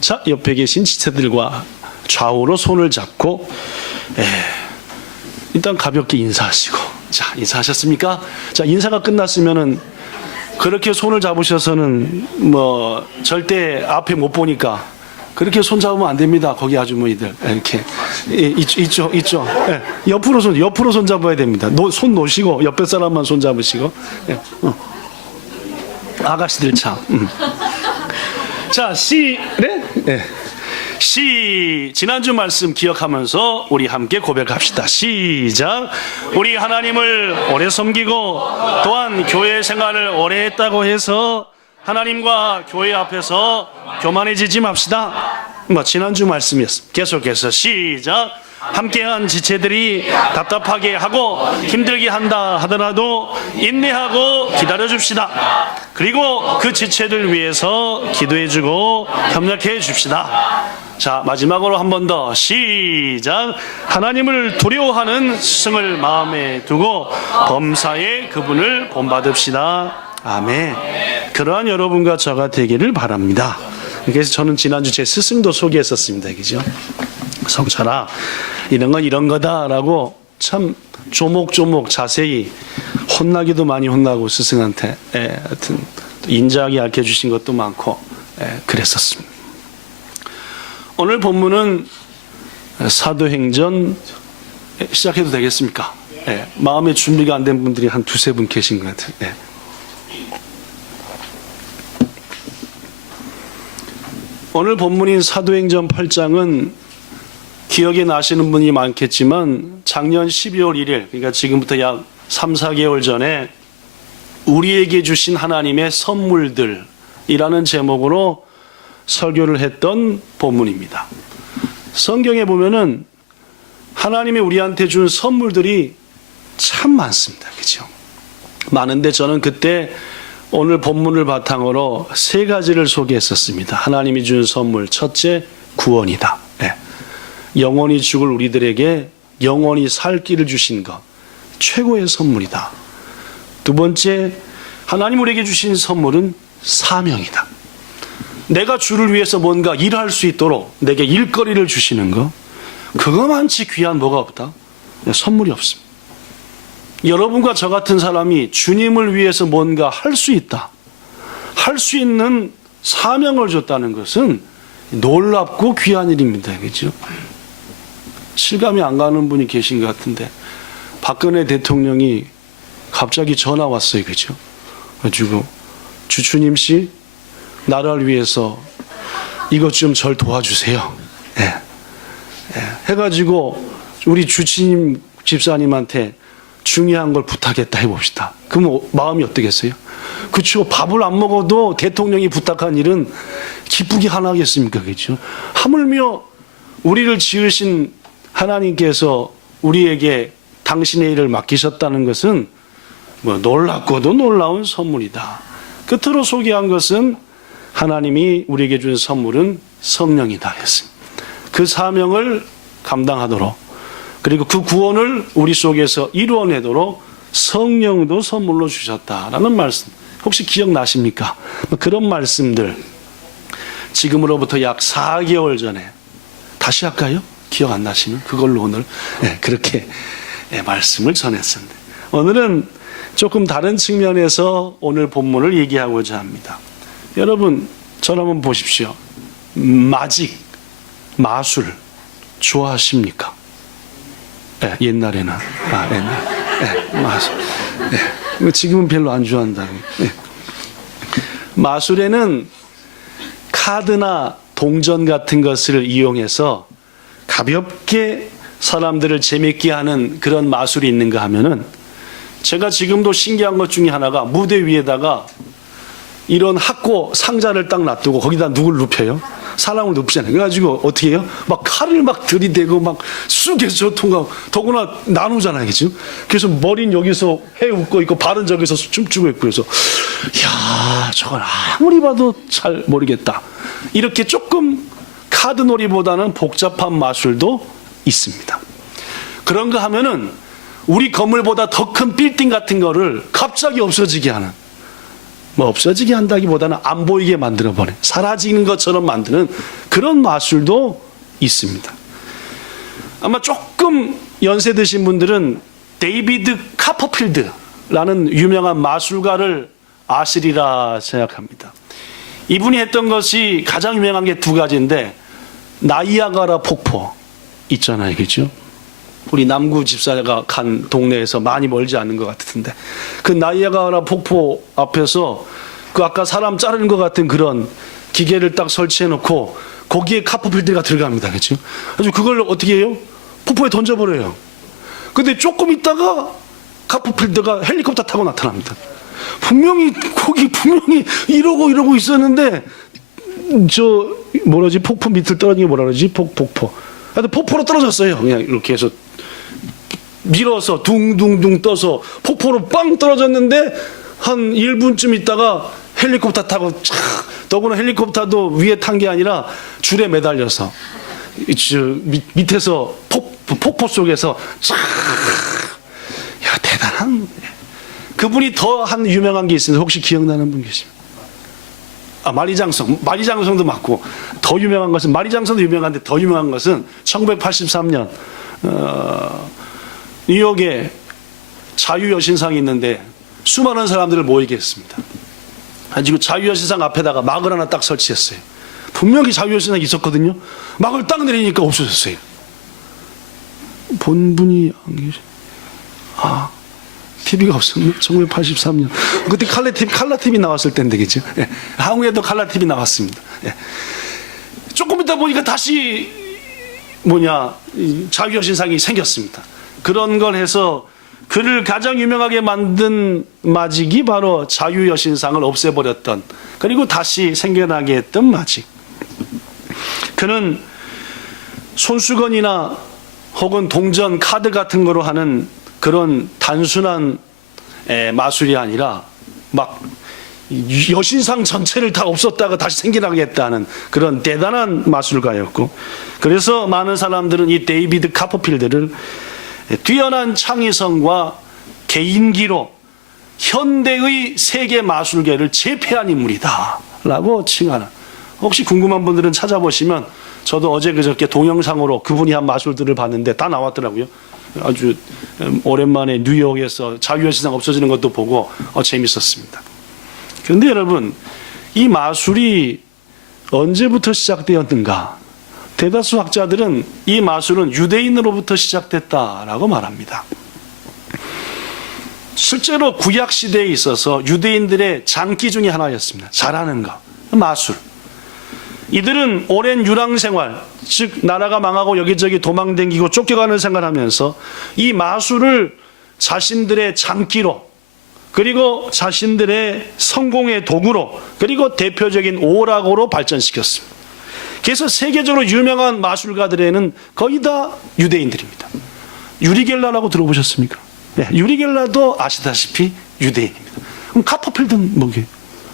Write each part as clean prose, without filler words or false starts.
자, 옆에 계신 지체들과 좌우로 손을 잡고 일단 가볍게 인사하시고, 자, 인사하셨습니까? 자, 인사가 끝났으면은 그렇게 손을 잡으셔서는 뭐 절대 앞에 못 보니까 그렇게 손 잡으면 안 됩니다. 거기 아주머니들 이렇게 이쪽 옆으로 손 잡아야 됩니다. 손 놓으시고 옆에 사람만 손 잡으시고. 아가씨들 참. 자, 지난주 말씀 기억하면서 우리 함께 고백합시다. 시작. 우리 하나님을 오래 섬기고 또한 교회 생활을 오래 했다고 해서 하나님과 교회 앞에서 교만해지지 맙시다. 지난주 말씀이었습니다. 계속해서 시작. 함께한 지체들이 답답하게 하고 힘들게 한다 하더라도 인내하고 기다려줍시다. 그리고 그 지체들 위해서 기도해주고 협력해 줍시다. 자, 마지막으로 한 번 더 시작. 하나님을 두려워하는 스승을 마음에 두고 범사에 그분을 본받읍시다. 아멘. 그러한 여러분과 저가 되기를 바랍니다. 그래서 저는 지난주 제 스승도 소개했었습니다. 그죠? 성철아, 이런 건 이런 거다라고 참 조목조목 자세히 혼나기도 많이 혼나고 스승한테 하여튼 인자하게 가르쳐 주신 것도 많고 그랬었습니다. 오늘 본문은 사도행전 시작해도 되겠습니까? 마음의 준비가 안 된 분들이 한 두세 분 계신 것 같아요. 오늘 본문인 사도행전 8장은 기억에 나시는 분이 많겠지만 작년 12월 1일, 그러니까 지금부터 약 3, 4개월 전에 우리에게 주신 하나님의 선물들이라는 제목으로 설교를 했던 본문입니다. 성경에 보면은 하나님이 우리한테 준 선물들이 참 많습니다. 그렇죠? 많은데 저는 그때 오늘 본문을 바탕으로 세 가지를 소개했었습니다. 하나님이 준 선물, 첫째, 구원이다. 영원히 죽을 우리들에게 영원히 살 길을 주신 것, 최고의 선물이다. 두 번째, 하나님 우리에게 주신 선물은 사명이다. 내가 주를 위해서 뭔가 일할 수 있도록 내게 일거리를 주시는 것, 그거만치 귀한 뭐가 없다? 선물이 없습니다. 여러분과 저 같은 사람이 주님을 위해서 뭔가 할 수 있다, 할 수 있는 사명을 줬다는 것은 놀랍고 귀한 일입니다. 그렇죠? 실감이 안 가는 분이 계신 것 같은데 박근혜 대통령이 갑자기 전화 왔어요. 그렇죠? 그래가지고 주추님 씨, 나라를 위해서 이것 좀 절 도와주세요. 해가지고 우리 주치님 집사님한테 중요한 걸 부탁했다 해봅시다. 그럼 마음이 어떻겠어요? 그렇죠. 밥을 안 먹어도 대통령이 부탁한 일은 기쁘게 하나겠습니까? 그렇죠? 하물며 우리를 지으신 하나님께서 우리에게 당신의 일을 맡기셨다는 것은 놀랍고도 놀라운 선물이다. 끝으로 소개한 것은 하나님이 우리에게 준 선물은 성령이다 했습니다. 그 사명을 감당하도록, 그리고 그 구원을 우리 속에서 이루어내도록 성령도 선물로 주셨다라는 말씀, 혹시 기억나십니까? 그런 말씀들 지금으로부터 약 4개월 전에 다시 할까요? 기억 안 나시면 그걸로 오늘 그렇게 말씀을 전했습니다. 오늘은 조금 다른 측면에서 오늘 본문을 얘기하고자 합니다. 여러분, 저를 한번 보십시오. 마직, 마술 좋아하십니까? 옛날에는 마술. 지금은 별로 안 좋아한다고. 마술에는 카드나 동전 같은 것을 이용해서 가볍게 사람들을 재밌게 하는 그런 마술이 있는가 하면은, 제가 지금도 신기한 것 중에 하나가 무대 위에다가 이런 학고 상자를 딱 놔두고 거기다 누굴 눕혀요? 사람을 눕히잖아요. 그래가지고 어떻게 해요? 막 칼을 막 들이대고 막 쑥에서 통하고, 더구나 나누잖아요. 그죠? 그래서 머리는 여기서 해 웃고 있고 발은 저기서 춤추고 있고, 그래서 이야, 저건 아무리 봐도 잘 모르겠다. 이렇게 조금 카드놀이보다는 복잡한 마술도 있습니다. 그런 거 하면은 우리 건물보다 더 큰 빌딩 같은 거를 갑자기 없어지게 하는 뭐 없어지게 한다기보다는 안 보이게 만들어버려 사라지는 것처럼 만드는 그런 마술도 있습니다. 아마 조금 연세 드신 분들은 데이비드 카퍼필드라는 유명한 마술가를 아시리라 생각합니다. 이분이 했던 것이 가장 유명한 게 두 가지인데, 나이아가라 폭포 있잖아요, 그렇죠? 우리 남구 집사가 간 동네에서 많이 멀지 않은 것 같은데, 그 나이아가라 폭포 앞에서 그 아까 사람 자르는 것 같은 그런 기계를 딱 설치해 놓고 거기에 카퍼필드가 들어갑니다, 그렇죠? 아주 그걸 어떻게 해요? 폭포에 던져버려요. 근데 조금 있다가 카퍼필드가 헬리콥터 타고 나타납니다. 분명히 이러고 있었는데, 폭포 밑을 떨어진 게 뭐라 그러지? 폭포. 하여튼 폭포로 떨어졌어요. 그냥 이렇게 해서 밀어서 둥둥둥 떠서 폭포로 빵 떨어졌는데, 한 1분쯤 있다가 헬리콥터 타고 더구나 헬리콥터도 위에 탄 게 아니라 줄에 매달려서 밑에서 폭포 속에서 야, 대단한. 그분이 더 한 유명한 게 있습니다. 혹시 기억나는 분 계십니까? 마리장성도 맞고, 더 유명한 것은, 마리장성도 유명한데 더 유명한 것은 1983년 뉴욕에 자유여신상이 있는데 수많은 사람들을 모이게 했습니다. 가지고 자유여신상 앞에다가 막을 하나 딱 설치했어요. 분명히 자유여신상이 있었거든요. 막을 딱 내리니까 없어졌어요. 본분이 안 계시. TV가 없었네. 1983년. 그때 칼라 TV 나왔을 때인데, 그죠? 예. 한국에도 칼라 TV 나왔습니다. 예. 조금 있다 보니까 다시 자유여신상이 생겼습니다. 그런 걸 해서 그를 가장 유명하게 만든 마직이 바로 자유여신상을 없애버렸던, 그리고 다시 생겨나게 했던 마직. 그는 손수건이나 혹은 동전 카드 같은 거로 하는 그런 단순한 마술이 아니라 막 여신상 전체를 다 없었다가 다시 생겨나게 했다는 그런 대단한 마술가였고, 그래서 많은 사람들은 이 데이비드 카퍼필드를 뛰어난 창의성과 개인기로 현대의 세계 마술계를 제패한 인물이다 라고 칭하는, 혹시 궁금한 분들은 찾아보시면, 저도 어제 그저께 동영상으로 그분이 한 마술들을 봤는데 다 나왔더라고요. 아주 오랜만에 뉴욕에서 자유여신상 없어지는 것도 보고 재밌었습니다. 그런데 여러분, 이 마술이 언제부터 시작되었는가? 대다수 학자들은 이 마술은 유대인으로부터 시작됐다라고 말합니다. 실제로 구약 시대에 있어서 유대인들의 장기 중에 하나였습니다. 잘하는 것, 마술. 이들은 오랜 유랑 생활, 즉 나라가 망하고 여기저기 도망다니고 쫓겨가는 생활하면서 이 마술을 자신들의 장기로, 그리고 자신들의 성공의 도구로, 그리고 대표적인 오락으로 발전시켰습니다. 그래서 세계적으로 유명한 마술가들에는 거의 다 유대인들입니다. 유리겔라라고 들어보셨습니까? 네, 유리겔라도 아시다시피 유대인입니다. 그럼 카퍼필드는 뭐게요?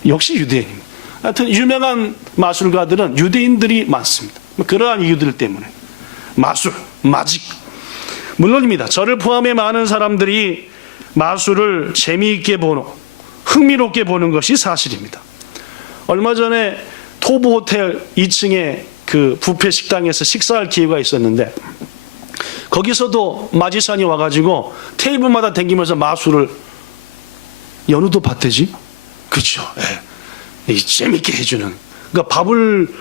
역시 유대인입니다. 하여튼 유명한 마술가들은 유대인들이 많습니다. 그러한 이유들 때문에 마술, 마직, 물론입니다. 저를 포함해 많은 사람들이 마술을 재미있게 보는, 흥미롭게 보는 것이 사실입니다. 얼마 전에 토브 호텔 2층에 그 뷔페 식당에서 식사할 기회가 있었는데, 거기서도 마지션이 와가지고 테이블마다 다니면서 마술을, 연우도 봤대지? 그렇죠. 예. 재밌게 해주는. 그러니까 밥을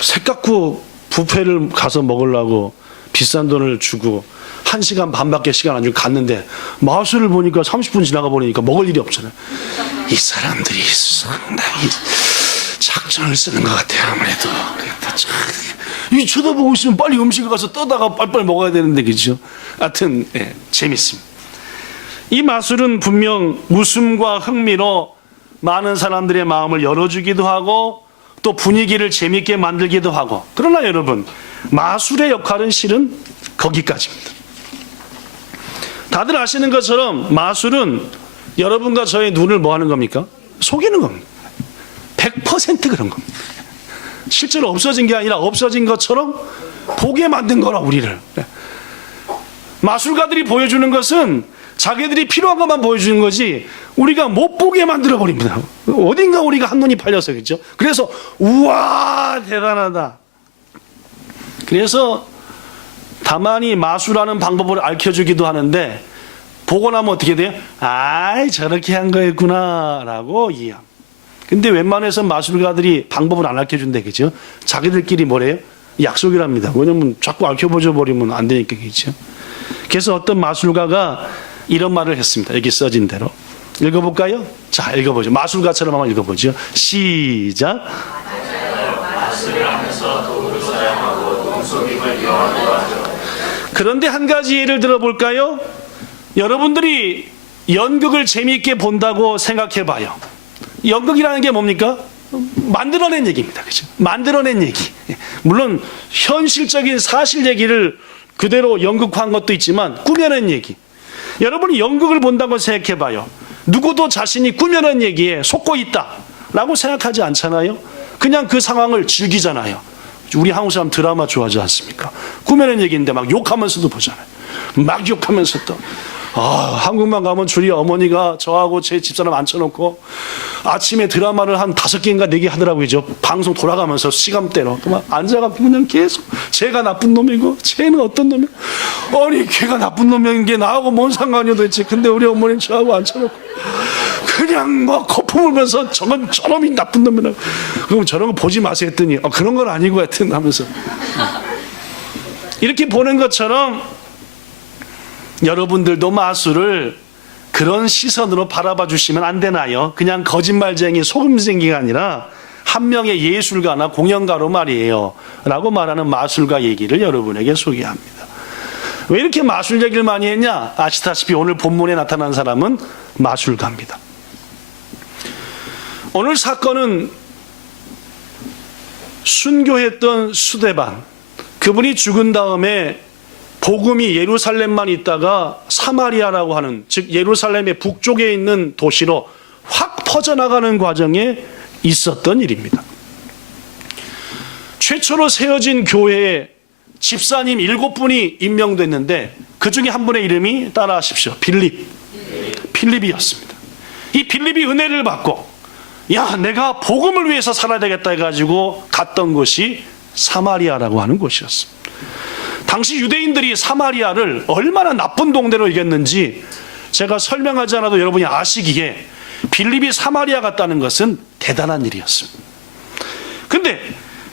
새깎고 뷔페를 가서 먹으려고 비싼 돈을 주고 1시간 반밖에 시간 안 주고 갔는데, 마술을 보니까 30분 지나가 버리니까 먹을 일이 없잖아요. 이 사람들이 상당히 작전을 쓰는 것 같아요. 아무래도 이 쳐다보고 있으면 빨리 음식을 가서 떠다가 빨리빨리 먹어야 되는데, 그죠? 하여튼 재밌습니다. 이 마술은 분명 웃음과 흥미로 많은 사람들의 마음을 열어주기도 하고 또 분위기를 재밌게 만들기도 하고, 그러나 여러분, 마술의 역할은 실은 거기까지입니다. 다들 아시는 것처럼 마술은 여러분과 저의 눈을 뭐 하는 겁니까? 속이는 겁니다. 100% 그런 겁니다. 실제로 없어진 게 아니라 없어진 것처럼 보게 만든 거라, 우리를. 마술가들이 보여주는 것은 자기들이 필요한 것만 보여주는 거지 우리가 못 보게 만들어 버립니다. 어딘가 우리가 한눈이 팔려서겠죠. 그래서 우와 대단하다. 그래서 다만이 마술하는 방법을 알려주기도 하는데 보고 나면 어떻게 돼요? 아이 저렇게 한 거였구나 라고 이해합니다. 근데 웬만해서 마술가들이 방법을 안 알려준다 그죠? 자기들끼리 뭐래요? 약속이랍니다. 왜냐면 자꾸 알려보져 버리면 안 되니까 그죠? 그래서 어떤 마술가가 이런 말을 했습니다. 여기 써진 대로 읽어볼까요? 자 읽어보죠. 마술가처럼 한번 읽어보죠. 시작. 그런데 한 가지 예를 들어볼까요? 여러분들이 연극을 재미있게 본다고 생각해봐요. 연극이라는 게 뭡니까? 만들어낸 얘기입니다. 그죠? 만들어낸 얘기. 물론 현실적인 사실 얘기를 그대로 연극화한 것도 있지만 꾸며낸 얘기. 여러분이 연극을 본다고 생각해봐요. 누구도 자신이 꾸며낸 얘기에 속고 있다라고 생각하지 않잖아요. 그냥 그 상황을 즐기잖아요. 우리 한국 사람 드라마 좋아하지 않습니까? 꾸며낸 얘기인데 막 욕하면서도 보잖아요. 막 욕하면서 또 한국만 가면 주리 어머니가 저하고 제 집사람 앉혀놓고 아침에 드라마를 한 5개인가 4개 하더라고요. 저 방송 돌아가면서 시간대로 막 앉아가지고 그냥 계속 쟤가 나쁜 놈이고 쟤는 어떤 놈이고 아니 걔가 나쁜 놈인 게 나하고 뭔 상관이야 도대체. 근데 우리 어머니는 저하고 앉혀놓고 그냥 막 거품 울면서 저놈이 나쁜 놈이라. 그럼 저런 거 보지 마세요 했더니 그런 건 아니고 하여튼 하면서 이렇게 보는 것처럼 여러분들도 마술을 그런 시선으로 바라봐 주시면 안 되나요? 그냥 거짓말쟁이 소금쟁이가 아니라 한 명의 예술가나 공연가로 말이에요 라고 말하는 마술가 얘기를 여러분에게 소개합니다. 왜 이렇게 마술 얘기를 많이 했냐? 아시다시피 오늘 본문에 나타난 사람은 마술가입니다. 오늘 사건은 순교했던 수데반, 그분이 죽은 다음에 복음이 예루살렘만 있다가 사마리아라고 하는, 즉 예루살렘의 북쪽에 있는 도시로 확 퍼져나가는 과정에 있었던 일입니다. 최초로 세워진 교회에 집사님 7분이 임명됐는데 그 중에 한 분의 이름이 따라하십시오. 빌립이었습니다. 이 빌립이 은혜를 받고 야 내가 복음을 위해서 살아야 되겠다 해가지고 갔던 곳이 사마리아라고 하는 곳이었습니다. 당시 유대인들이 사마리아를 얼마나 나쁜 동네로 여겼는지 제가 설명하지 않아도 여러분이 아시기에 빌립이 사마리아 갔다는 것은 대단한 일이었습니다. 근데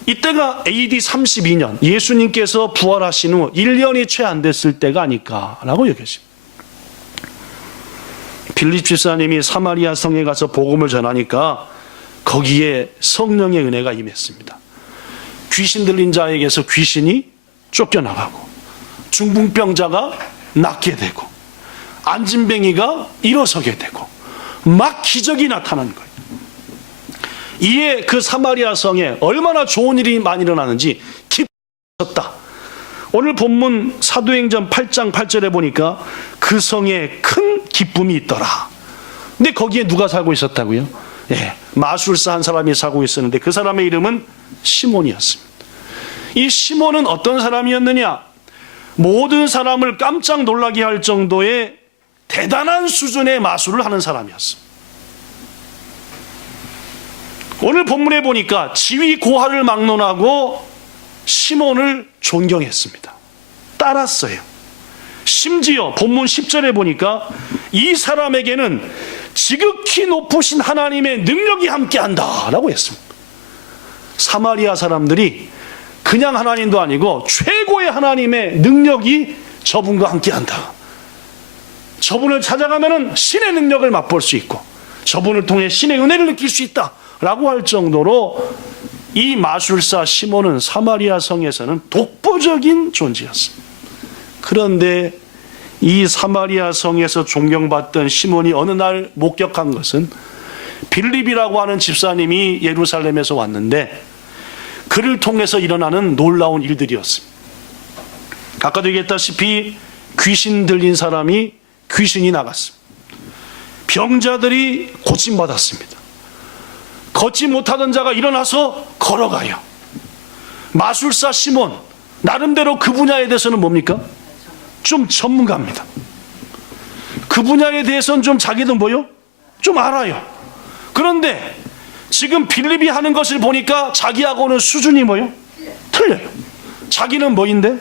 이때가 AD 32년 예수님께서 부활하신 후 1년이 채 안 됐을 때가 아닐까라고 여겨집니다. 빌립 집사님이 사마리아 성에 가서 복음을 전하니까 거기에 성령의 은혜가 임했습니다. 귀신 들린 자에게서 귀신이 쫓겨나가고 중풍병자가 낫게 되고 안진뱅이가 일어서게 되고 막 기적이 나타나는 거예요. 이에 그 사마리아 성에 얼마나 좋은 일이 많이 일어나는지 기뻤다. 오늘 본문 사도행전 8장 8절에 보니까 그 성에 큰 기쁨이 있더라. 근데 거기에 누가 살고 있었다고요? 마술사 한 사람이 살고 있었는데 그 사람의 이름은 시몬이었습니다. 이 시몬은 어떤 사람이었느냐? 모든 사람을 깜짝 놀라게 할 정도의 대단한 수준의 마술을 하는 사람이었습니다. 오늘 본문에 보니까 지위 고하를 막론하고 시몬을 존경했습니다. 따랐어요. 심지어 본문 10절에 보니까 이 사람에게는 지극히 높으신 하나님의 능력이 함께한다 라고 했습니다. 사마리아 사람들이 그냥 하나님도 아니고 최고의 하나님의 능력이 저분과 함께한다. 저분을 찾아가면 신의 능력을 맛볼 수 있고 저분을 통해 신의 은혜를 느낄 수 있다 라고 할 정도로 이 마술사 시몬은 사마리아 성에서는 독보적인 존재였습니다. 그런데 이 사마리아 성에서 존경받던 시몬이 어느 날 목격한 것은 빌립이라고 하는 집사님이 예루살렘에서 왔는데 그를 통해서 일어나는 놀라운 일들이었습니다. 아까도 얘기했다시피 귀신 들린 사람이 귀신이 나갔습니다. 병자들이 고침받았습니다. 걷지 못하던 자가 일어나서 걸어가요. 마술사 시몬 나름대로 그 분야에 대해서는 뭡니까? 좀 전문가입니다. 그 분야에 대해서는 좀 자기도 뭐요? 좀 알아요. 그런데 지금 빌립이 하는 것을 보니까 자기하고는 수준이 뭐요? 틀려요. 자기는 뭐인데?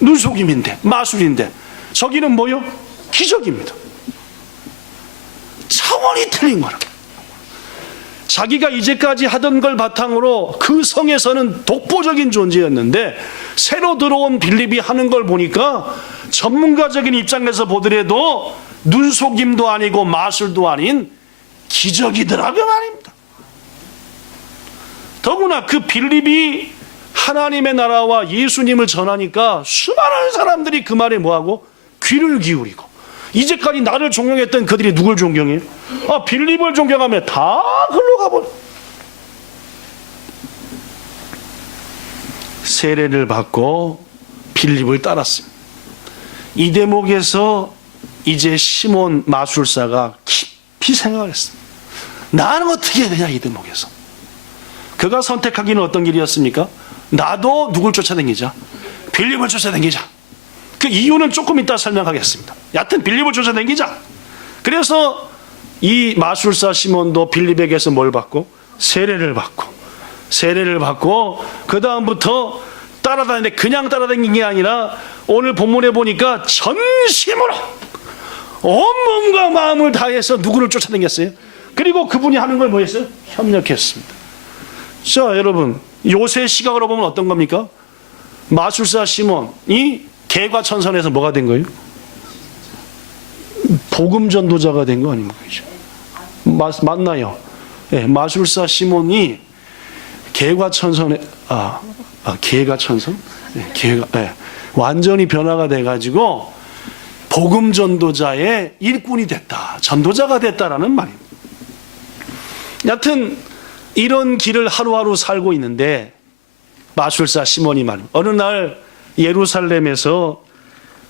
눈속임인데, 마술인데, 저기는 뭐요? 기적입니다. 차원이 틀린 거라. 자기가 이제까지 하던 걸 바탕으로 그 성에서는 독보적인 존재였는데 새로 들어온 빌립이 하는 걸 보니까 전문가적인 입장에서 보더라도 눈속임도 아니고 마술도 아닌 기적이더라고요 말입니다. 더구나 그 빌립이 하나님의 나라와 예수님을 전하니까 수많은 사람들이 그 말에 뭐하고 귀를 기울이고, 이제까지 나를 존경했던 그들이 누굴 존경해요? 빌립을 존경하면 다 글로 가버려. 세례를 받고 빌립을 따랐습니다. 이 대목에서 이제 시몬 마술사가 깊이 생각을 했습니다. 나는 어떻게 해야 되냐, 이 대목에서. 그가 선택하기는 어떤 길이었습니까? 나도 누굴 쫓아다니자? 빌립을 쫓아다니자. 그 이유는 조금 이따 설명하겠습니다. 여하튼 빌립을 쫓아다니자. 그래서 이 마술사 시몬도 빌립에게서 뭘 받고? 세례를 받고 그 다음부터 따라다니는데 그냥 따라다닌 게 아니라 오늘 본문에 보니까 전심으로 온 몸과 마음을 다해서 누구를 쫓아다녔어요? 그리고 그분이 하는 걸 뭐 했어요? 협력했습니다. 자, 여러분, 요새 시각으로 보면 어떤 겁니까? 마술사 시몬이 개과천선에서 뭐가 된 거예요? 복음 전도자가 된 거 아닙니까? 맞나요? 네, 마술사 시몬이 개과천선에 개과천선? 네, 완전히 변화가 돼가지고 복음 전도자의 일꾼이 됐다, 전도자가 됐다라는 말입니다. 여튼 이런 길을 하루하루 살고 있는데 마술사 시몬이 말입니다. 어느 날 예루살렘에서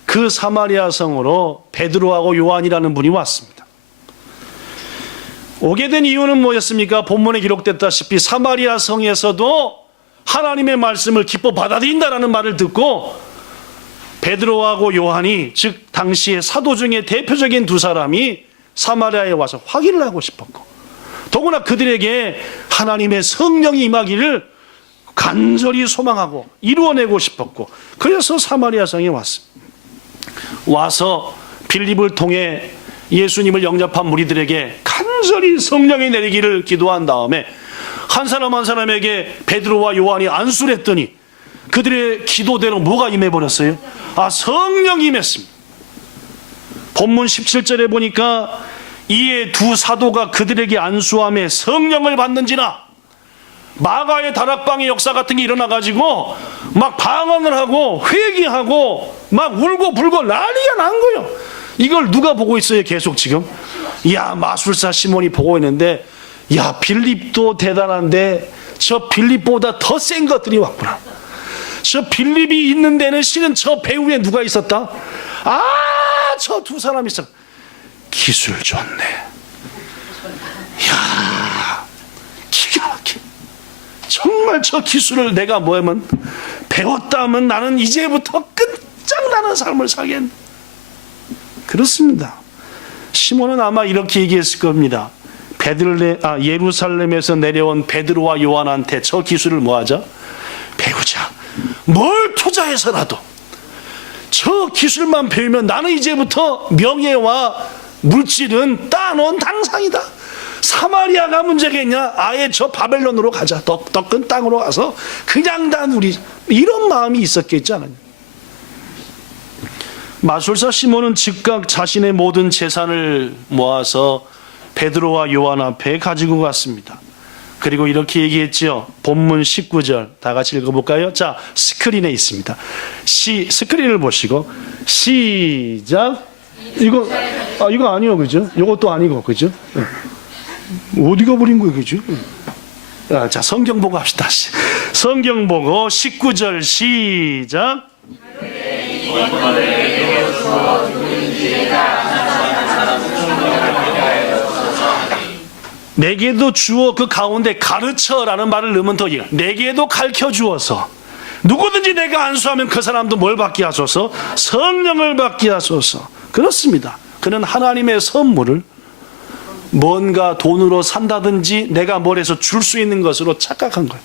그 사마리아 성으로 베드로하고 요한이라는 분이 왔습니다. 오게 된 이유는 뭐였습니까? 본문에 기록됐다시피 사마리아 성에서도 하나님의 말씀을 기뻐 받아들인다라는 말을 듣고 베드로하고 요한이, 즉 당시의 사도 중에 대표적인 두 사람이 사마리아에 와서 확인을 하고 싶었고, 더구나 그들에게 하나님의 성령이 임하기를 간절히 소망하고 이루어내고 싶었고, 그래서 사마리아 성에 왔습니다. 와서 빌립을 통해 예수님을 영접한 무리들에게 간절히 성령이 내리기를 기도한 다음에 한 사람 한 사람에게 베드로와 요한이 안수를 했더니 그들의 기도대로 뭐가 임해버렸어요? 성령이 임했습니다. 본문 17절에 보니까 이에 두 사도가 그들에게 안수함에 성령을 받는지라, 마가의 다락방의 역사 같은 게 일어나가지고 막 방언을 하고 회개하고 막 울고 불고 난리가 난 거예요. 이걸 누가 보고 있어요? 계속 지금 마술사 시몬이 보고 있는데, 빌립도 대단한데 저 빌립보다 더 센 것들이 왔구나. 저 빌립이 있는 데는 실은 저 배후에 누가 있었다? 저 두 사람이 있었다. 기술 좋네. 기가 막혀. 정말 저 기술을 내가 뭐하면 배웠다면 나는 이제부터 끝장나는 삶을 살겠네. 그렇습니다. 시몬은 아마 이렇게 얘기했을 겁니다. 예루살렘에서 내려온 베드로와 요한한테 저 기술을 뭐하자? 배우자. 뭘 투자해서라도 저 기술만 배우면 나는 이제부터 명예와 물질은 따놓은 당상이다. 사마리아가 문제겠냐? 아예 저 바벨론으로 가자. 더 큰 땅으로 가서 그냥 다 누리. 이런 마음이 있었겠지 않았냐? 마술사 시몬은 즉각 자신의 모든 재산을 모아서 베드로와 요한 앞에 가지고 갔습니다. 그리고 이렇게 얘기했죠. 본문 19절 다 같이 읽어볼까요? 자, 스크린에 있습니다. 스크린을 보시고 시작. 이거 아니요, 그죠? 이것도 아니고, 그죠? 어디가 버린 거예요, 그죠? 자, 성경 보고 합시다. 성경 보고 19절 시작. 내게도 주어 그 가운데 가르쳐라는 말을 넣으면 더 이해가. 내게도 가르쳐 주어서 누구든지 내가 안수하면 그 사람도 뭘 받게 하소서? 성령을 받게 하소서. 그렇습니다. 그는 하나님의 선물을 뭔가 돈으로 산다든지 내가 뭘 해서 줄 수 있는 것으로 착각한 거예요.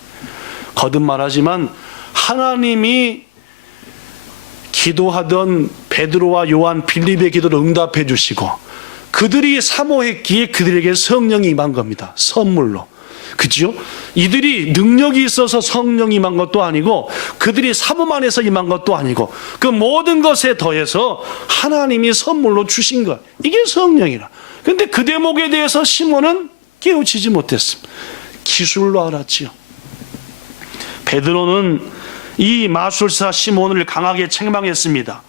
거듭 말하지만 하나님이 기도하던 베드로와 요한, 빌립의 기도를 응답해 주시고 그들이 사모했기에 그들에게 성령이 임한 겁니다. 선물로. 그죠? 이들이 능력이 있어서 성령이 임한 것도 아니고 그들이 사모만 해서 임한 것도 아니고 그 모든 것에 더해서 하나님이 선물로 주신 것. 이게 성령이라. 그런데 그 대목에 대해서 시몬은 깨우치지 못했습니다. 기술로 알았지요. 베드로는 이 마술사 시몬을 강하게 책망했습니다.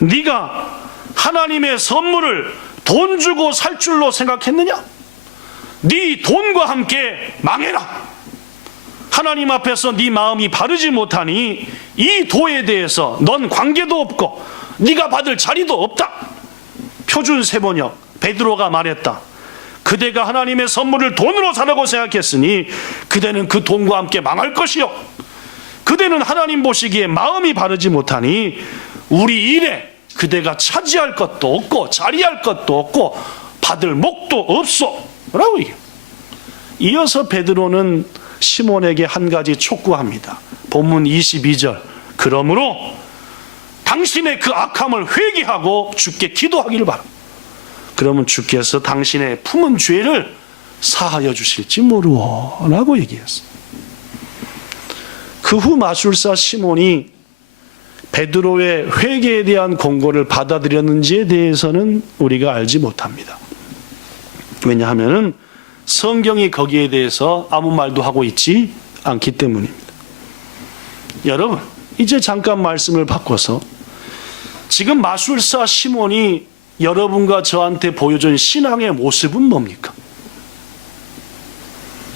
네가 하나님의 선물을 돈 주고 살 줄로 생각했느냐? 네 돈과 함께 망해라. 하나님 앞에서 네 마음이 바르지 못하니 이 도에 대해서 넌 관계도 없고 네가 받을 자리도 없다. 표준 세번역 베드로가 말했다. 그대가 하나님의 선물을 돈으로 사려고 생각했으니 그대는 그 돈과 함께 망할 것이요. 그대는 하나님 보시기에 마음이 바르지 못하니 우리 일에 그대가 차지할 것도 없고 자리할 것도 없고 받을 목도 없소 라고 얘기해요. 이어서 베드로는 시몬에게 한 가지 촉구합니다. 본문 22절 그러므로 당신의 그 악함을 회개하고 주께 기도하기를 바랍니다. 그러면 주께서 당신의 품은 죄를 사하여 주실지 모르오 라고 얘기했어요. 그 후 마술사 시몬이 베드로의 회개에 대한 권고를 받아들였는지에 대해서는 우리가 알지 못합니다. 왜냐하면 성경이 거기에 대해서 아무 말도 하고 있지 않기 때문입니다. 여러분, 이제 잠깐 말씀을 바꿔서 지금 마술사 시몬이 여러분과 저한테 보여준 신앙의 모습은 뭡니까?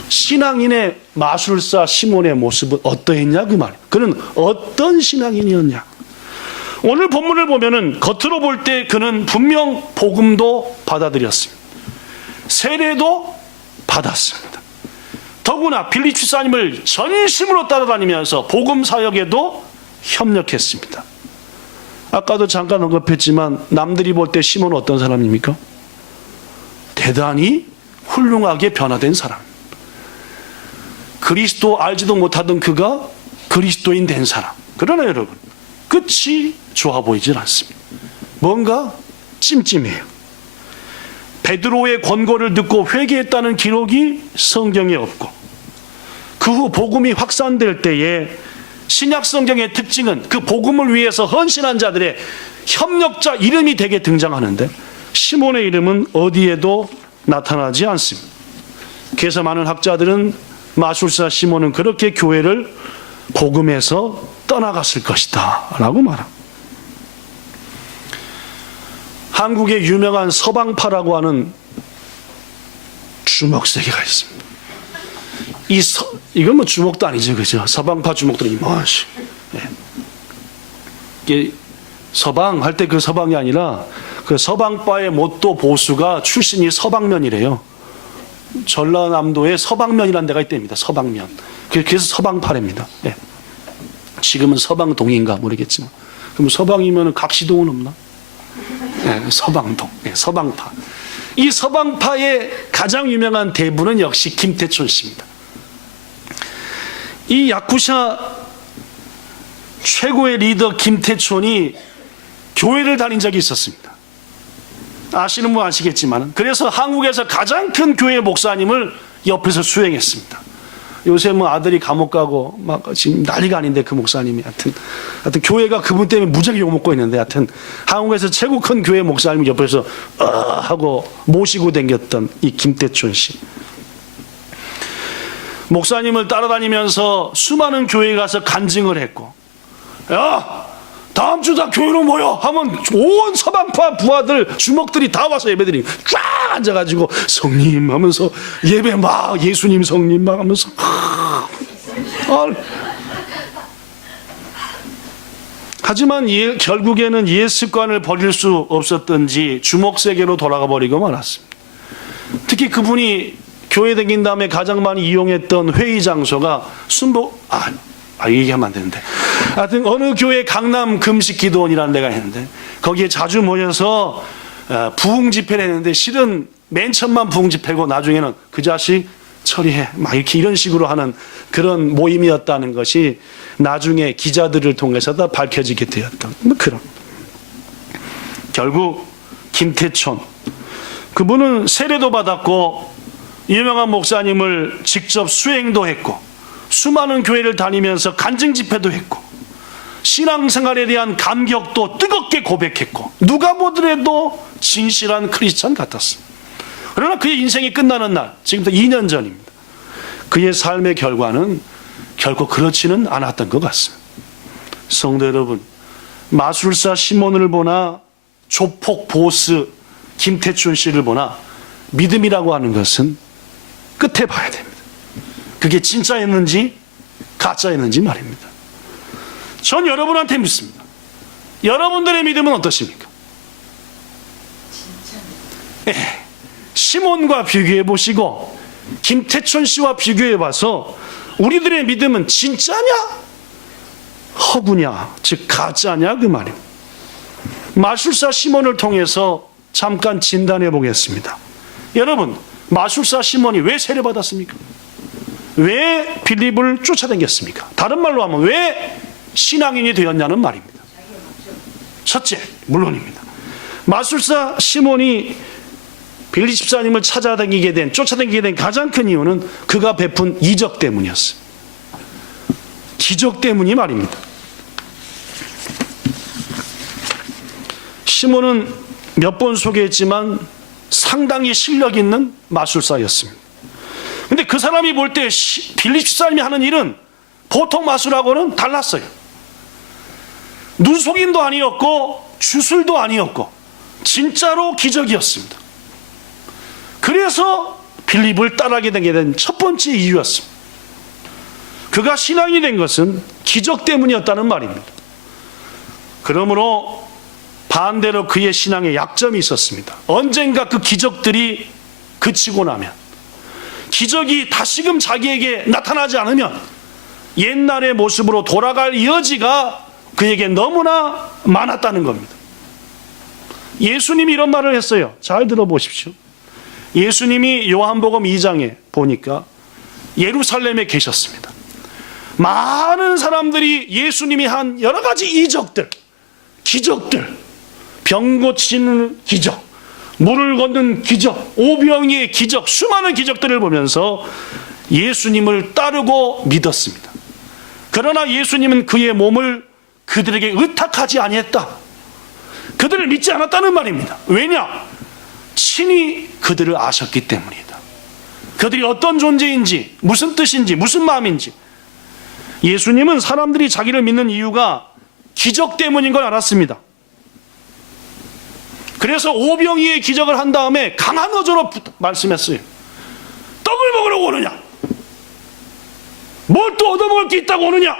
신앙인의 마술사 시몬의 모습은 어떠했냐 그 말이에요. 그는 어떤 신앙인이었냐? 오늘 본문을 보면은 겉으로 볼 때 그는 분명 복음도 받아들였습니다. 세례도 받았습니다. 더구나 빌립 집사님을 전심으로 따라다니면서 복음 사역에도 협력했습니다. 아까도 잠깐 언급했지만 남들이 볼 때 시몬은 어떤 사람입니까? 대단히 훌륭하게 변화된 사람. 그리스도 알지도 못하던 그가 그리스도인 된 사람. 그러나 여러분, 끝이 좋아 보이질 않습니다. 뭔가 찜찜해요. 베드로의 권고를 듣고 회개했다는 기록이 성경에 없고 그 후 복음이 확산될 때에 신약 성경의 특징은 그 복음을 위해서 헌신한 자들의 협력자 이름이 되게 등장하는데 시몬의 이름은 어디에도 나타나지 않습니다. 그래서 많은 학자들은 마술사 시몬은 그렇게 교회를 복음에서 떠나갔을 것이다 라고 말합니다. 한국에 유명한 서방파라고 하는 주먹세계가 있습니다. 이건 뭐 주먹도 아니죠, 그죠? 서방파 주먹들은 이만씩. 이게 서방 할 때 그 서방이 아니라 그 서방파의 모또 보수가 출신이 서방면이래요. 전라남도에 서방면이라는 데가 있답니다. 서방면. 그래서 서방파랍니다. 예. 지금은 서방동인가 모르겠지만. 그럼 서방이면 각시동은 없나? 예, 서방동, 예, 서방파. 이 서방파의 가장 유명한 대부는 역시 김태촌 씨입니다. 이 야쿠샤 최고의 리더 김태촌이 교회를 다닌 적이 있었습니다. 아시는 분 아시겠지만 그래서 한국에서 가장 큰 교회 목사님을 옆에서 수행했습니다. 요새 뭐 아들이 감옥 가고 막 지금 난리가 아닌데 그 목사님이 하여튼 교회가 그분 때문에 무지하게 욕먹고 있는데 하여튼 한국에서 최고 큰 교회 목사님 옆에서 하고 모시고 다녔던 이 김태촌 씨. 목사님을 따라다니면서 수많은 교회에 가서 간증을 했고 야! 다음 주 다 교회로 모여 하면 온 서방파 부하들 주먹들이 다 와서 예배드리고 쫙 앉아가지고 성님 하면서 예배 막 예수님 성님 막 하면서 하지만 결국에는 옛 습관을 버릴 수 없었던지 주먹세계로 돌아가 버리고 말았습니다. 특히 그분이 교회 다닌 다음에 가장 많이 이용했던 회의 장소가 얘기하면 안 되는데 하여튼 어느 교회 강남 금식기도원이라는 데가 있는데 거기에 자주 모여서 부흥 집회를 했는데 실은 맨 처음만 부흥 집회고 나중에는 그 자식 처리해 막 이렇게 이런 식으로 하는 그런 모임이었다는 것이 나중에 기자들을 통해서 다 밝혀지게 되었던 그런. 결국 김태촌 그분은 세례도 받았고 유명한 목사님을 직접 수행도 했고 수많은 교회를 다니면서 간증 집회도 했고 신앙생활에 대한 감격도 뜨겁게 고백했고 누가 보더라도 진실한 크리스찬 같았습니다. 그러나 그의 인생이 끝나는 날, 지금부터 2년 전입니다. 그의 삶의 결과는 결코 그렇지는 않았던 것 같습니다. 성도 여러분, 마술사 시몬을 보나 조폭 보스 김태춘 씨를 보나 믿음이라고 하는 것은 끝에 봐야 됩니다. 그게 진짜였는지 가짜였는지 말입니다. 전 여러분한테 묻습니다. 여러분들의 믿음은 어떠십니까? 시몬과 비교해 보시고 김태춘 씨와 비교해 봐서 우리들의 믿음은 진짜냐 허구냐 즉 가짜냐 그 말입니다. 마술사 시몬을 통해서 잠깐 진단해 보겠습니다. 여러분, 마술사 시몬이 왜 세례받았습니까? 왜 빌립을 쫓아다녔습니까? 다른 말로 하면 왜 신앙인이 되었냐는 말입니다. 첫째, 물론입니다. 마술사 시몬이 빌립 집사님을 쫓아다니게 된 가장 큰 이유는 그가 베푼 이적 때문이었어요. 기적 때문이 말입니다. 시몬은 몇 번 소개했지만 상당히 실력 있는 마술사였습니다. 근데 그 사람이 볼 때 빌립 집사님이 하는 일은 보통 마술하고는 달랐어요. 눈속임도 아니었고 주술도 아니었고 진짜로 기적이었습니다. 그래서 빌립을 따르게 된 첫 번째 이유였습니다. 그가 신앙이 된 것은 기적 때문이었다는 말입니다. 그러므로 반대로 그의 신앙에 약점이 있었습니다. 언젠가 그 기적들이 그치고 나면, 기적이 다시금 자기에게 나타나지 않으면 옛날의 모습으로 돌아갈 여지가 그에게 너무나 많았다는 겁니다. 예수님이 이런 말을 했어요. 잘 들어보십시오. 예수님이 요한복음 2장에 보니까 예루살렘에 계셨습니다. 많은 사람들이 예수님이 한 여러 가지 이적들, 기적들, 병 고치는 기적, 물을 걷는 기적, 오병이의 기적, 수많은 기적들을 보면서 예수님을 따르고 믿었습니다. 그러나 예수님은 그의 몸을 그들에게 의탁하지 아니했다. 그들을 믿지 않았다는 말입니다. 왜냐? 친히 그들을 아셨기 때문이다. 그들이 어떤 존재인지, 무슨 뜻인지, 무슨 마음인지. 예수님은 사람들이 자기를 믿는 이유가 기적 때문인 걸 알았습니다. 그래서 오병이의 기적을 한 다음에 강한 어조로 말씀했어요. 떡을 먹으러 오느냐? 뭘 또 얻어먹을 게 있다고 오느냐?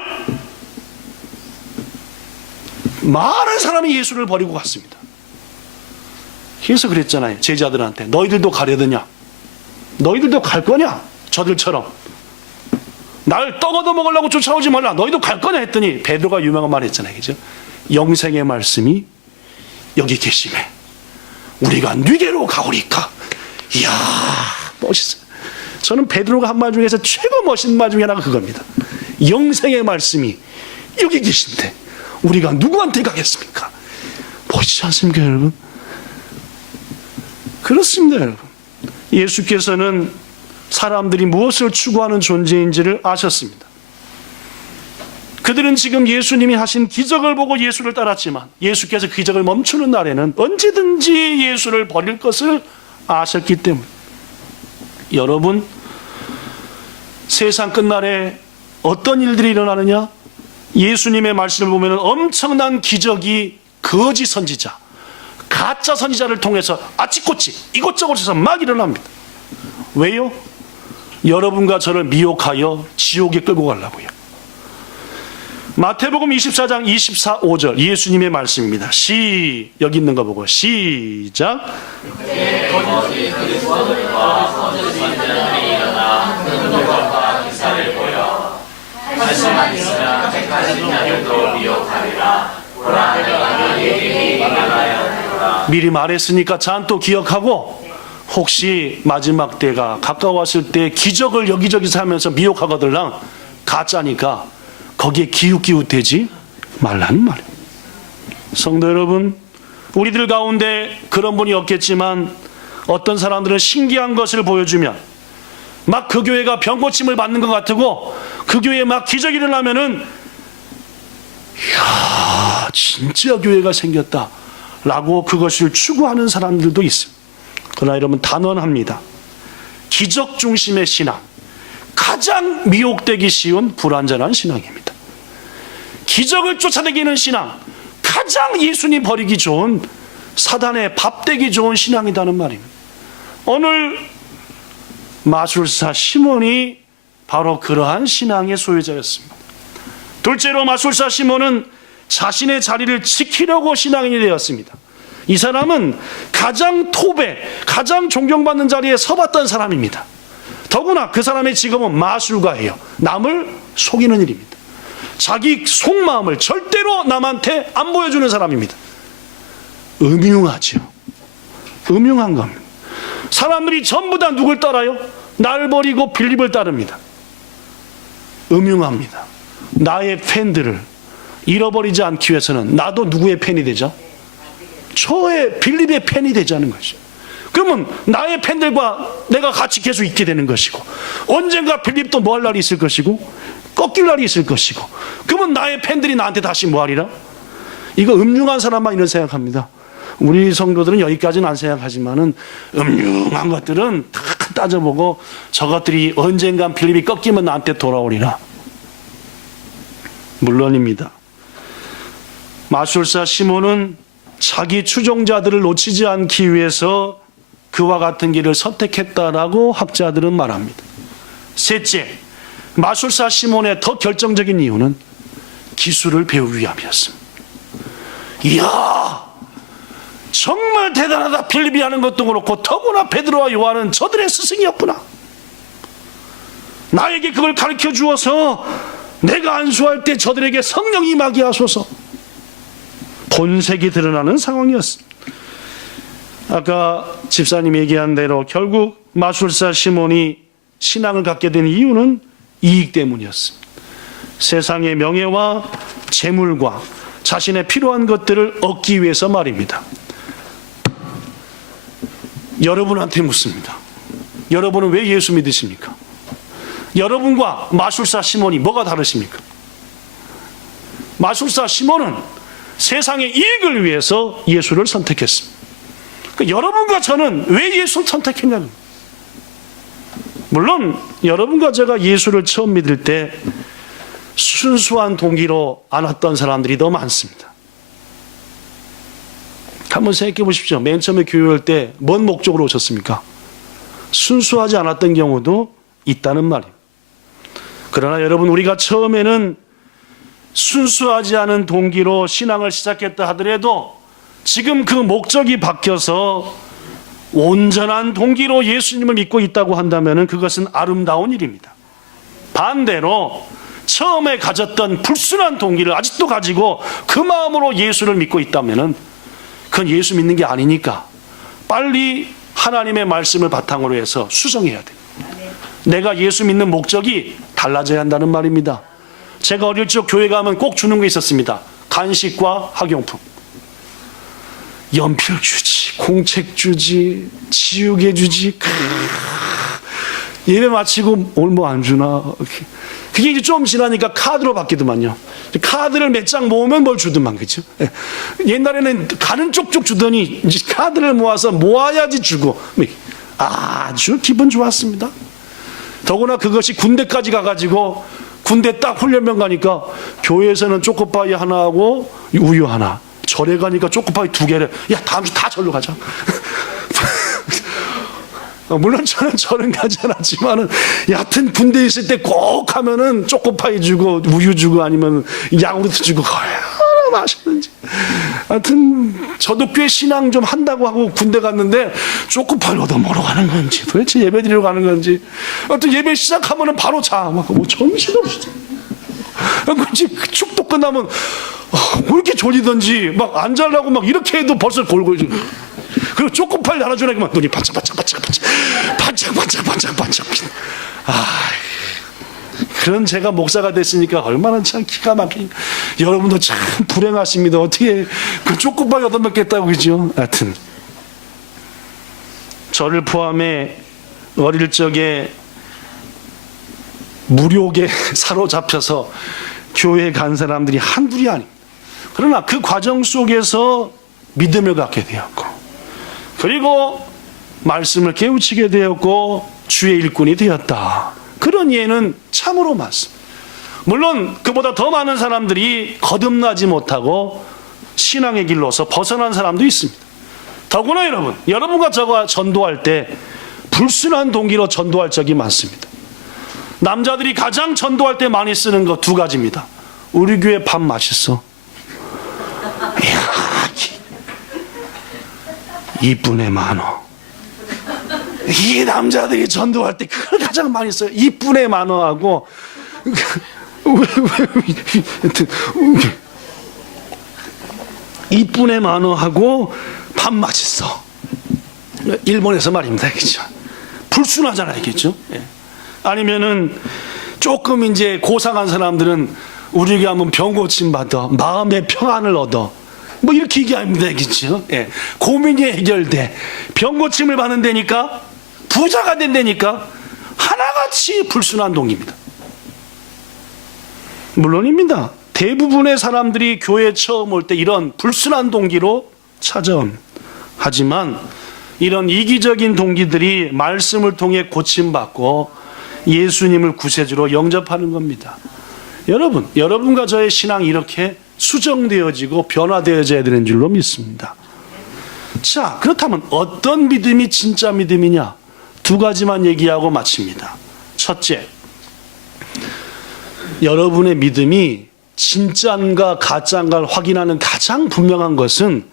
많은 사람이 예수를 버리고 갔습니다. 그래서 그랬잖아요. 제자들한테 너희들도 가려드냐? 너희들도 갈 거냐? 저들처럼 날 떡 얻어먹으려고 쫓아오지 말라. 너희도 갈 거냐 했더니 베드로가 유명한 말 했잖아요. 그죠? 영생의 말씀이 여기 계시매 우리가 뉘게로 가오리까. 이야, 멋있어요. 저는 베드로가 한 말 중에서 최고 멋있는 말 중에 하나가 그겁니다. 영생의 말씀이 여기 계신데 우리가 누구한테 가겠습니까? 멋지지 않습니까, 여러분? 그렇습니다, 여러분. 예수께서는 사람들이 무엇을 추구하는 존재인지를 아셨습니다. 그들은 지금 예수님이 하신 기적을 보고 예수를 따랐지만 예수께서 그 기적을 멈추는 날에는 언제든지 예수를 버릴 것을 아셨기 때문에, 여러분, 세상 끝날에 어떤 일들이 일어나느냐? 예수님의 말씀을 보면 엄청난 기적이 거짓 선지자, 가짜 선지자를 통해서 아치꼬치 이곳저곳에서 막 일어납니다. 왜요? 여러분과 저를 미혹하여 지옥에 끌고 가려고요. 마태복음 24장 24, 5절 예수님의 말씀입니다. 여기 있는 거 보고 시작. 말씀만 있으나 백하신 자들도 미혹하리라. 보라, 내가 너희에게 말하였노라. 미리 말했으니까 잔또 기억하고 혹시 마지막 때가 가까웠을 때 기적을 여기저기서 하면서 미혹하거들랑 가짜니까 거기에 기웃기웃대지 말라는 말이에요. 성도 여러분, 우리들 가운데 그런 분이 없겠지만 어떤 사람들은 신기한 것을 보여주면 막 그 교회가 병고침을 받는 것 같고 그 교회에 막 기적이 일어나면은 이야 진짜 교회가 생겼다 라고 그것을 추구하는 사람들도 있습니다. 그러나 여러분 단언합니다. 기적 중심의 신앙, 가장 미혹되기 쉬운 불완전한 신앙입니다. 기적을 쫓아다니는 신앙, 가장 예수님 버리기 좋은 사단의 밥되기 좋은 신앙이라는 말입니다. 오늘 마술사 시몬이 바로 그러한 신앙의 소유자였습니다. 둘째로 마술사 시몬은 자신의 자리를 지키려고 신앙인이 되었습니다. 이 사람은 가장 톱에 가장 존경받는 자리에 서봤던 사람입니다. 더구나 그 사람의 직업은 마술가예요. 남을 속이는 일입니다. 자기 속마음을 절대로 남한테 안 보여주는 사람입니다. 음흉하죠. 음흉한 겁니다. 사람들이 전부 다 누굴 따라요? 날 버리고 빌립을 따릅니다. 음흉합니다. 나의 팬들을 잃어버리지 않기 위해서는 나도 누구의 팬이 되죠? 저의 빌립의 팬이 되자는 것이죠. 그러면 나의 팬들과 내가 같이 계속 있게 되는 것이고 언젠가 빌립도 뭐 할 날이 있을 것이고 꺾일 날이 있을 것이고 그러면 나의 팬들이 나한테 다시 뭐 하리라? 이거 음흉한 사람만 이런 생각합니다. 우리 성도들은 여기까지는 안 생각하지만은 음흉한 것들은 다 따져보고 저것들이 언젠간 빌립이 꺾이면 나한테 돌아오리라. 물론입니다. 마술사 시몬은 자기 추종자들을 놓치지 않기 위해서 그와 같은 길을 선택했다라고 학자들은 말합니다. 셋째, 마술사 시몬의 더 결정적인 이유는 기술을 배우기 위함이었습니다. 이야, 정말 대단하다. 빌립이 하는 것도 그렇고 더구나 베드로와 요한은 저들의 스승이었구나. 나에게 그걸 가르쳐 주어서 내가 안수할 때 저들에게 성령이 임하게 하소서. 본색이 드러나는 상황이었습니다. 아까 집사님이 얘기한 대로 결국 마술사 시몬이 신앙을 갖게 된 이유는 이익 때문이었습니다. 세상의 명예와 재물과 자신의 필요한 것들을 얻기 위해서 말입니다. 여러분한테 묻습니다. 여러분은 왜 예수 믿으십니까? 여러분과 마술사 시몬이 뭐가 다르십니까? 마술사 시몬은 세상의 이익을 위해서 예수를 선택했습니다. 그러니까 여러분과 저는 왜 예수를 선택했냐는, 물론 여러분과 제가 예수를 처음 믿을 때 순수한 동기로 안 왔던 사람들이 더 많습니다. 한번 생각해 보십시오. 맨 처음에 교회 올 때 뭔 목적으로 오셨습니까? 순수하지 않았던 경우도 있다는 말이에요. 그러나 여러분, 우리가 처음에는 순수하지 않은 동기로 신앙을 시작했다 하더라도 지금 그 목적이 바뀌어서 온전한 동기로 예수님을 믿고 있다고 한다면 그것은 아름다운 일입니다. 반대로 처음에 가졌던 불순한 동기를 아직도 가지고 그 마음으로 예수를 믿고 있다면 그건 예수 믿는 게 아니니까 빨리 하나님의 말씀을 바탕으로 해서 수정해야 돼요. 내가 예수 믿는 목적이 달라져야 한다는 말입니다. 제가 어릴 적 교회 가면 꼭 주는 게 있었습니다. 간식과 학용품. 연필 주지, 공책 주지, 지우개 주지. 예배 마치고 오늘 뭐 안 주나. 그게 이제 좀 지나니까 카드로 바뀌더만요. 카드를 몇 장 모으면 뭘 주더만, 그죠? 옛날에는 가는 쪽쪽 주더니 이제 카드를 모아서 모아야지 주고. 아주 기분 좋았습니다. 더구나 그것이 군대까지 가가지고 군대 딱 훈련병 가니까 교회에서는 초코파이 하나 하고 우유 하나, 절에 가니까 초코파이 2개를, 야 다음 주 다 절로 가자. 물론 저는 절은 가지 않았지만은 여하튼 군대에 있을 때 꼭 하면은 초코파이 주고 우유 주고 아니면 야구르트 주고 얼마나 맛있는지. 하여튼 저도 꽤 신앙 좀 한다고 하고 군대 갔는데 초코파이를 얻어 먹으러 가는 건지 도대체 예배 드리러 가는 건지, 하여튼 예배 시작하면은 바로 자. 막 뭐 정신없이. 그치 축도 끝나면 그렇게 졸리던지 막 안 자려고 막 이렇게 해도 벌써 골골. 그리고 초코파이 나눠주니까 막 눈이 반짝반짝. 그런 제가 목사가 됐으니까 얼마나 참 기가 막히게. 여러분도 참 불행하십니다. 어떻게 그 초코파이 얻어먹겠다고 그죠? 하여튼 저를 포함해 어릴 적에 무료에 사로잡혀서 교회에 간 사람들이 한둘이 아닙니다. 그러나 그 과정 속에서 믿음을 갖게 되었고, 그리고 말씀을 깨우치게 되었고 주의 일꾼이 되었다. 그런 예는 참으로 많습니다. 물론 그보다 더 많은 사람들이 거듭나지 못하고 신앙의 길로서 벗어난 사람도 있습니다. 더구나 여러분과 저가 전도할 때 불순한 동기로 전도할 적이 많습니다. 남자들이 가장 전도할 때 많이 쓰는 거 두 가지입니다. 우리 교회 밥 맛있어. 이야, 이쁜애 많어. 이 남자들이 전도할 때 그걸 가장 많이 써요. 이쁜애 많어하고 이쁜애 많어하고 밥 맛있어. 일본에서 말입니다. 그렇죠? 불순하잖아요. 그렇죠? 예. 아니면은 조금 이제 고상한 사람들은 우리에게 하면 병 고침 받아, 마음의 평안을 얻어, 뭐 이렇게 얘기합니다. 그렇죠? 예. 고민이 해결돼, 병 고침을 받는다니까, 부자가 된다니까, 하나같이 불순한 동기입니다. 물론입니다. 대부분의 사람들이 교회에 처음 올 때 이런 불순한 동기로 찾아온. 하지만 이런 이기적인 동기들이 말씀을 통해 고침받고 예수님을 구세주로 영접하는 겁니다. 여러분과 저의 신앙이 이렇게 수정되어지고 변화되어져야 되는 줄로 믿습니다. 자, 그렇다면 어떤 믿음이 진짜 믿음이냐? 두 가지만 얘기하고 마칩니다. 첫째, 여러분의 믿음이 진짜인가 가짜인가를 확인하는 가장 분명한 것은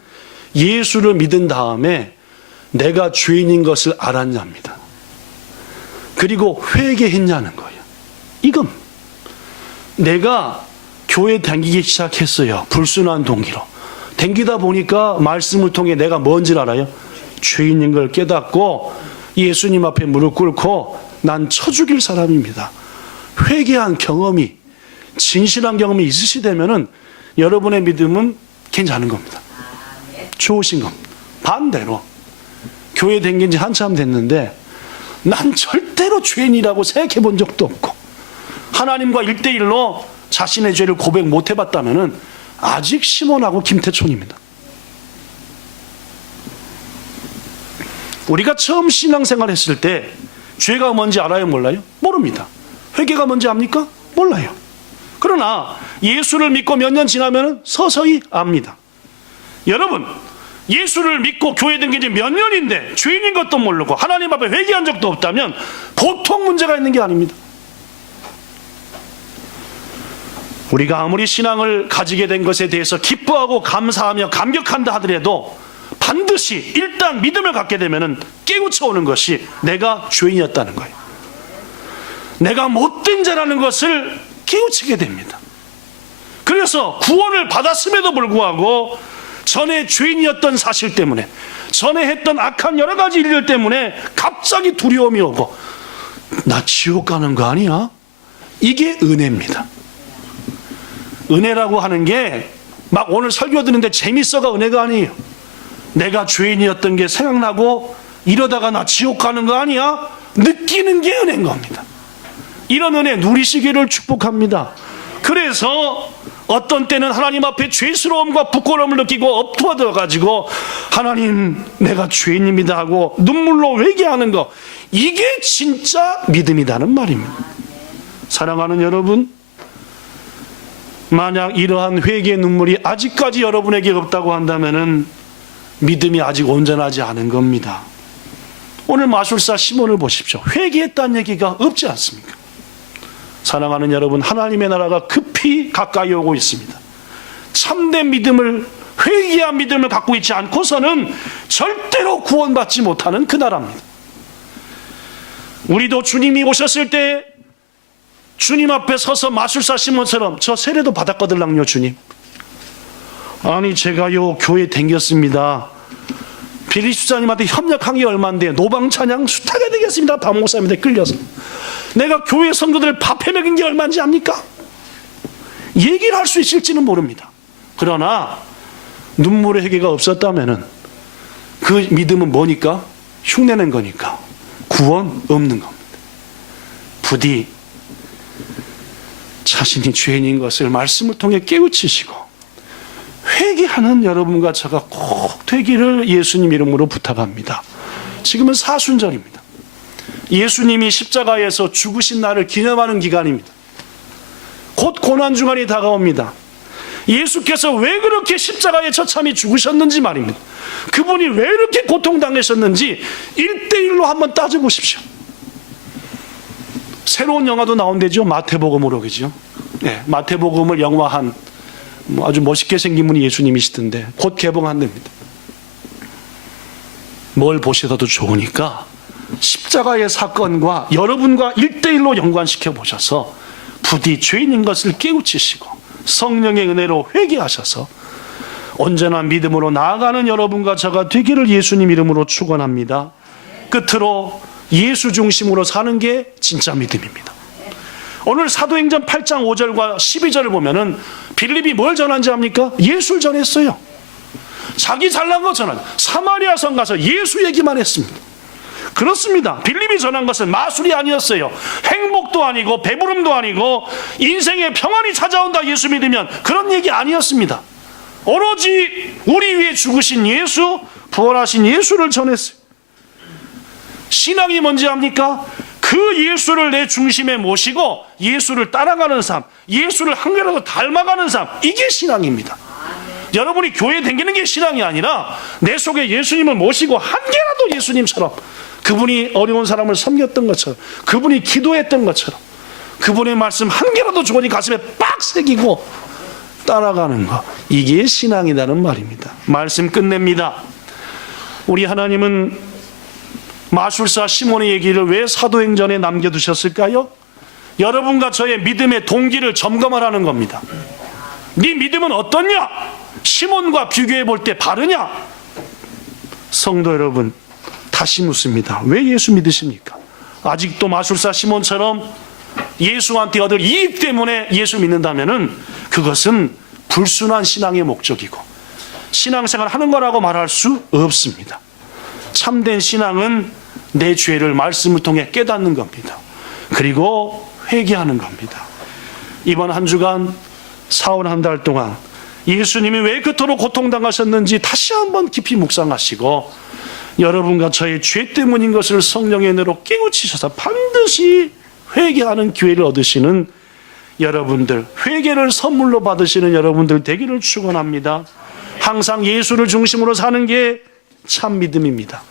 예수를 믿은 다음에 내가 죄인인 것을 알았냐입니다. 그리고 회개했냐는 거예요. 이건 내가 교회 다니기 시작했어요. 불순한 동기로. 다니다 보니까 말씀을 통해 내가 뭔지를 알아요. 죄인인 걸 깨닫고 예수님 앞에 무릎 꿇고 난 쳐 죽일 사람입니다. 회개한 경험이, 진실한 경험이 있으시다면은 여러분의 믿음은 괜찮은 겁니다. 좋으신 겁니다. 반대로 교회 다닌 지 한참 됐는데 난 절대로 죄인이라고 생각해 본 적도 없고 하나님과 1대1로 자신의 죄를 고백 못 해봤다면 아직 시몬하고 김태촌입니다. 우리가 처음 신앙생활 했을 때 죄가 뭔지 알아요? 몰라요? 모릅니다. 회개가 뭔지 압니까? 몰라요. 그러나 예수를 믿고 몇 년 지나면 서서히 압니다. 여러분, 예수를 믿고 교회 다닌 지 몇 년인데 죄인인 것도 모르고 하나님 앞에 회개한 적도 없다면 보통 문제가 있는 게 아닙니다. 우리가 아무리 신앙을 가지게 된 것에 대해서 기뻐하고 감사하며 감격한다 하더라도 반드시 일단 믿음을 갖게 되면 깨우쳐 오는 것이 내가 죄인이었다는 거예요. 내가 못된 자라는 것을 깨우치게 됩니다. 그래서 구원을 받았음에도 불구하고 전에 죄인이었던 사실 때문에, 전에 했던 악한 여러 가지 일들 때문에 갑자기 두려움이 오고 나 지옥 가는 거 아니야? 이게 은혜입니다. 은혜라고 하는 게 막 오늘 설교 듣는데 재밌어가 은혜가 아니에요. 내가 죄인이었던 게 생각나고 이러다가 나 지옥 가는 거 아니야? 느끼는 게 은혜인 겁니다. 이런 은혜 누리시기를 축복합니다. 그래서 어떤 때는 하나님 앞에 죄스러움과 부끄러움을 느끼고 엎어져 가지고 하나님 내가 죄인입니다 하고 눈물로 회개하는 거, 이게 진짜 믿음이라는 말입니다. 사랑하는 여러분, 만약 이러한 회개의 눈물이 아직까지 여러분에게 없다고 한다면 믿음이 아직 온전하지 않은 겁니다. 오늘 마술사 시몬을 보십시오. 회개했다는 얘기가 없지 않습니까? 사랑하는 여러분, 하나님의 나라가 급히 가까이 오고 있습니다. 참된 믿음을, 회개한 믿음을 갖고 있지 않고서는 절대로 구원받지 못하는 그 나라입니다. 우리도 주님이 오셨을 때 주님 앞에 서서 마술사 시몬처럼 저 세례도 받았거들랑요 주님. 아니 제가요 교회 댕겼습니다. 비리수장님한테 협력한 게 얼마인데 노방찬양 숱하게 되겠습니다. 박목사님한테 끌려서. 내가 교회 성도들 밥해 먹인 게 얼마인지 압니까? 얘기를 할 수 있을지는 모릅니다. 그러나 눈물의 회개가 없었다면 그 믿음은 뭐니까? 흉내낸 거니까 구원 없는 겁니다. 부디 자신이 죄인인 것을 말씀을 통해 깨우치시고 회개하는 여러분과 저가 꼭 되기를 예수님 이름으로 부탁합니다. 지금은 사순절입니다. 예수님이 십자가에서 죽으신 날을 기념하는 기간입니다. 곧 고난주간이 다가옵니다. 예수께서 왜 그렇게 십자가에 처참히 죽으셨는지 말입니다. 그분이 왜 이렇게 고통당하셨는지 1대1로 한번 따져보십시오. 새로운 영화도 나온대죠. 마태복음으로, 그죠? 네, 마태복음을 영화한 아주 멋있게 생긴 분이 예수님이시던데 곧 개봉한답니다. 뭘 보셔도 좋으니까 십자가의 사건과 여러분과 1대1로 연관시켜 보셔서 부디 죄인인 것을 깨우치시고 성령의 은혜로 회개하셔서 온전한 믿음으로 나아가는 여러분과 저가 되기를 예수님 이름으로 축원합니다. 끝으로 예수 중심으로 사는 게 진짜 믿음입니다. 오늘 사도행전 8장 5절과 12절을 보면은 빌립이 뭘 전한지 압니까? 예수를 전했어요. 자기 잘난 거 전한, 사마리아 성 가서 예수 얘기만 했습니다. 그렇습니다. 빌립이 전한 것은 마술이 아니었어요. 행복도 아니고 배부름도 아니고 인생의 평안이 찾아온다 예수 믿으면 그런 얘기 아니었습니다. 오로지 우리 위해 죽으신 예수, 부활하신 예수를 전했어요. 신앙이 뭔지 압니까? 그 예수를 내 중심에 모시고 예수를 따라가는 삶, 예수를 한 개라도 닮아가는 삶, 이게 신앙입니다. 여러분이 교회 다니는 게 신앙이 아니라 내 속에 예수님을 모시고 한 개라도 예수님처럼, 그분이 어려운 사람을 섬겼던 것처럼, 그분이 기도했던 것처럼, 그분의 말씀 한 개라도 주거니 가슴에 빡 새기고 따라가는 것, 이게 신앙이라는 말입니다. 말씀 끝냅니다. 우리 하나님은 마술사 시몬의 얘기를 왜 사도행전에 남겨두셨을까요? 여러분과 저의 믿음의 동기를 점검하라는 겁니다. 네 믿음은 어떻냐? 시몬과 비교해 볼 때 바르냐? 성도 여러분, 다시 묻습니다. 왜 예수 믿으십니까? 아직도 마술사 시몬처럼 예수한테 얻을 이익 때문에 예수 믿는다면은 그것은 불순한 신앙의 목적이고 신앙생활 하는 거라고 말할 수 없습니다. 참된 신앙은 내 죄를 말씀을 통해 깨닫는 겁니다. 그리고 회개하는 겁니다. 이번 한 주간 사흘 한 달 동안 예수님이 왜 그토록 고통당하셨는지 다시 한번 깊이 묵상하시고 여러분과 저의 죄 때문인 것을 성령의 은혜로 깨우치셔서 반드시 회개하는 기회를 얻으시는 여러분들, 회개를 선물로 받으시는 여러분들 되기를 축원합니다. 항상 예수를 중심으로 사는 게 참 믿음입니다.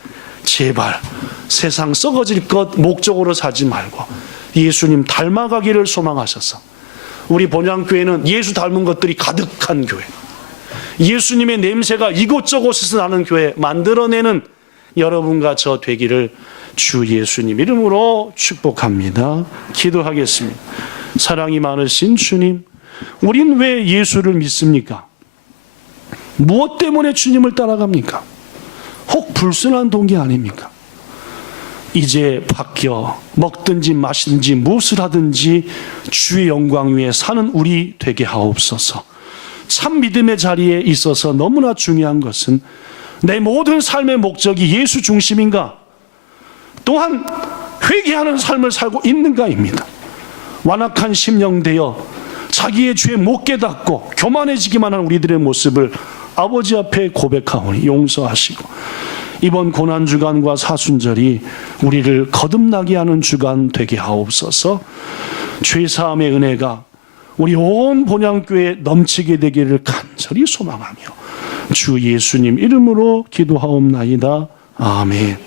제발 세상 썩어질 것 목적으로 사지 말고 예수님 닮아가기를 소망하셔서 우리 본향교회는 예수 닮은 것들이 가득한 교회, 예수님의 냄새가 이곳저곳에서 나는 교회 만들어내는 여러분과 저 되기를 주 예수님 이름으로 축복합니다. 기도하겠습니다. 사랑이 많으신 주님, 우린 왜 예수를 믿습니까? 무엇 때문에 주님을 따라갑니까? 혹 불순한 동기 아닙니까? 이제 바뀌어 먹든지 마시든지 무엇을 하든지 주의 영광 위에 사는 우리 되게 하옵소서. 참 믿음의 자리에 있어서 너무나 중요한 것은 내 모든 삶의 목적이 예수 중심인가? 또한 회개하는 삶을 살고 있는가입니다. 완악한 심령 되어 자기의 죄 못 깨닫고 교만해지기만 한 우리들의 모습을 아버지 앞에 고백하오니 용서하시고 이번 고난주간과 사순절이 우리를 거듭나게 하는 주간 되게 하옵소서. 죄사함의 은혜가 우리 온 본향교회에 넘치게 되기를 간절히 소망하며 주 예수님 이름으로 기도하옵나이다. 아멘.